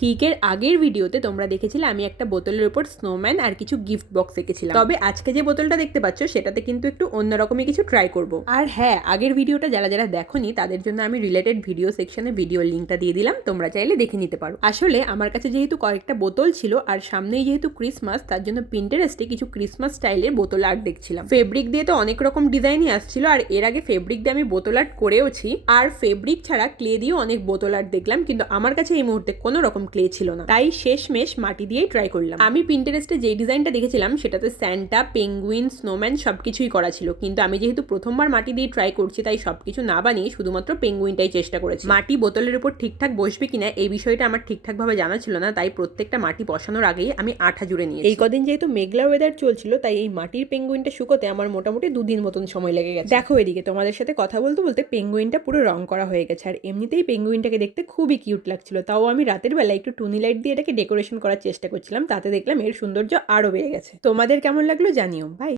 ঠিক এর আগের ভিডিওতে তোমরা দেখেছিলে আমি একটা বোতলের উপর স্নোম্যান আর কিছু গিফট বক্স এঁকেছিলাম। তবে আজকে যে বোতলটা দেখতে পাচ্ছ সেটাতে কিন্তু একটু অন্যরকমই কিছু ট্রাই করব। আর হ্যাঁ, আগের ভিডিওটা যারা যারা দেখোনি তাদের জন্য আমি রিলেটেড ভিডিও সেকশনে ভিডিওর লিঙ্কটা দিয়ে দিলাম, তোমরা চাইলে দেখে নিতে পারো। আসলে আমার কাছে যেহেতু কয়েকটা বোতল ছিল আর সামনেই যেহেতু ক্রিসমাস, তার জন্য পিন্টারেস্টে কিছু ক্রিসমাস স্টাইলের বোতল আর্ট দেখছিলাম। ফেব্রিক দিয়ে তো অনেক রকম ডিজাইনই আসছিল, আর এর আগে ফেব্রিক দিয়ে আমি বোতল আর্ট করেওছি, আর ফেব্রিক ছাড়া ক্লে দিয়েও অনেক বোতল আর্ট দেখলাম, কিন্তু আমার কাছে এই মুহূর্তে কোনো রকম ক্লে ছিল না, তাই শেষমেশ মাটি দিয়েই ট্রাই করলাম। আমি পিন্টারেস্টে যে ডিজাইনটা দেখেছিলাম সেটাতে স্যান্টা, পেঙ্গুইন, স্নোম্যান সবকিছুই করা ছিল, কিন্তু আমি যেহেতু প্রথমবার মাটি দিয়ে ট্রাই করছি তাই সবকিছু না বানিয়ে শুধুমাত্র পেঙ্গুইনটাই চেষ্টা করেছি। মাটি বোতলের উপর ঠিকঠাক বসবে কিনা এই বিষয়টা আমার ঠিকঠাক ভাবে জানা ছিল না, তাই প্রত্যেকটা মাটি বসানোর আগেই আমি আঠা জুড়ে নিয়েছি। এই কদিন যেহেতু মেঘলা ওয়েদার চলছিল তাই এই মাটির পেঙ্গুইনটা শুকোতে আমার মোটামুটি 2 দিন মতন সময় লেগে গেছে। দেখো এদিকে তোমাদের সাথে কথা বলতে বলতে পেঙ্গুইনটা পুরো রং করা হয়ে গেছে, আর এমনিতেই পেঙ্গুইনটাকে দেখতে খুবই কিউট লাগছিল। তাও আমি রাতের বেলা একটু টুনি লাইট দিয়ে এটাকে ডেকোরেশন করার চেষ্টা করছিলাম, তাতে দেখলাম এর সৌন্দর্য আরো বেড়ে গেছে। তোমাদের কেমন লাগলো জানিও। বাই।